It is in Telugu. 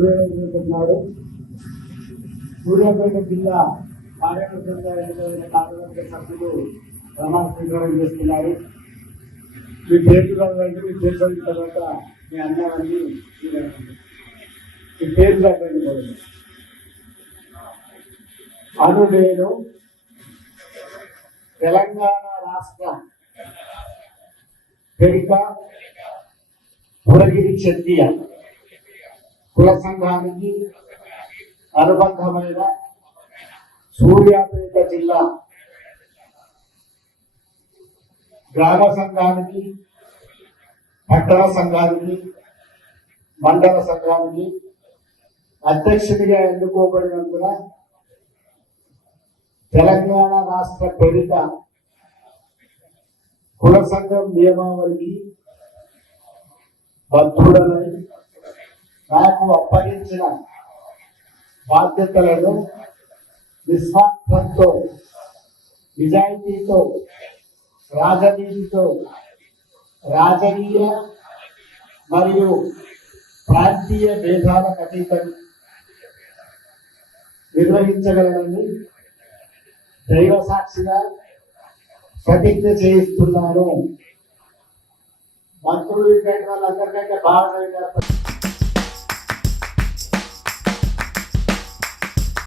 సూర్యాపేట సూర్యాపేట జిల్లా కార్యకర్తలుగా ఎన్నికైన కార్యవర్గ సభ్యులు ప్రమాణ స్వీకారం చేస్తున్నారు. మీ పేరు అంటే మీ పేరు చదివిన తర్వాత మీ అన్నాన్ని మీ పేరు చదవండి. అను నేను తెలంగాణ రాష్ట్ర పెరిక పురగిరి క్షత్రియ కుల సంఘానికి అనుబంధమైన సూర్యాపేట జిల్లా గ్రామ సంఘానికి, పట్టణ సంఘానికి, మండల సంఘానికి అధ్యక్షుడిగా ఎన్నుకోబడినందున తెలంగాణ రాష్ట్ర పెరిక కుల సంఘం నియమావళికి బద్ధుడనై నాకు అప్పగించిన బాధ్యతలను నిస్వార్థంతో, నిజాయితీతో, రాజనీతితో, రాజకీయ మరియు ప్రాంతీయ భేదాలకు అతీతంగా నిర్వహించగలనని దైవ సాక్షిగా ప్రతిజ్ఞ చేయిస్తున్నాను. మంత్రులు వాళ్ళందరికంటే బాగా